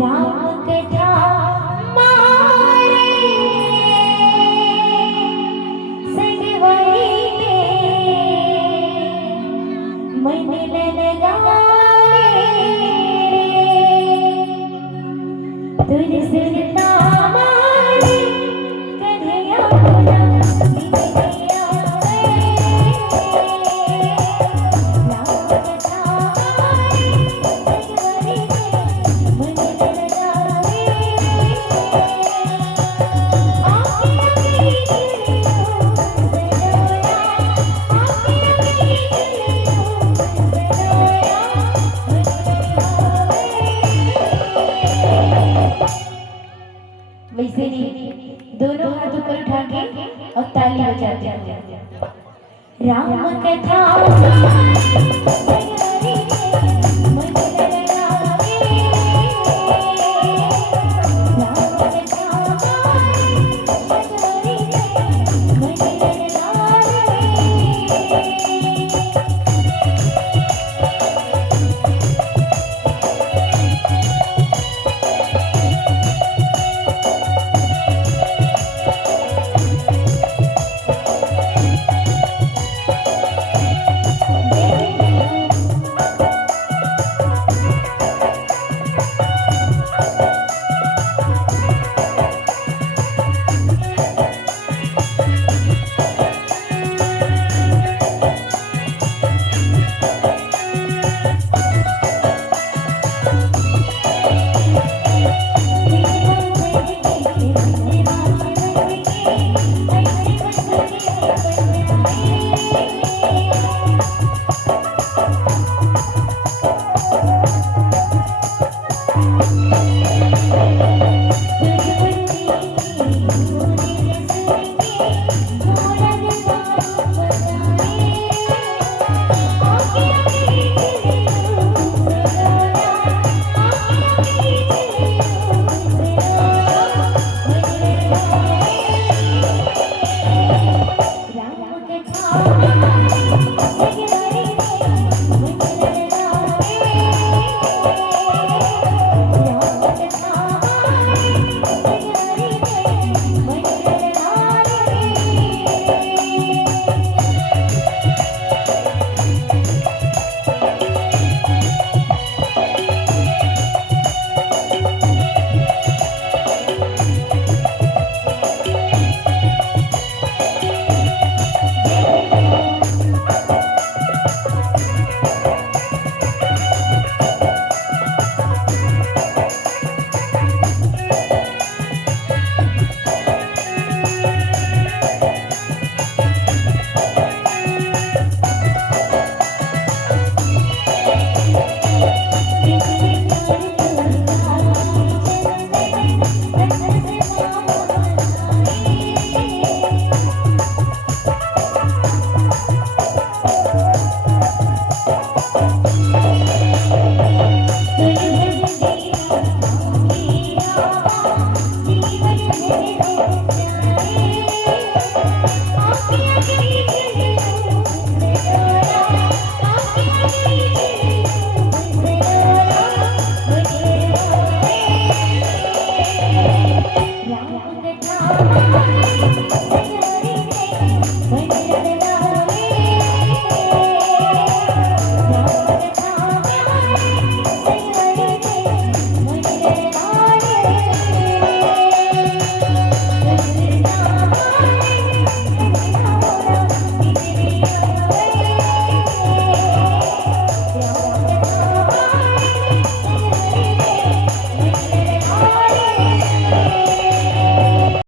राम कथा मारे संगवाई ने मन लगाने तुझ सुनता मारे कन्हैया बोला कन्हैया राम कथा मारे संगवाई ने मन लगाने आँखें आँखें चलियो सनोया आँखें आँखें चलियो सनोया मन लगावे वैसे ही दोनों हाथ ऊपर उठा के और ताली बजाते हैं। राम कथा सगरी मन लगावे राम कथा सगरी मन लगावे आँखें आँखें चलियो सनोया आँखें आँखें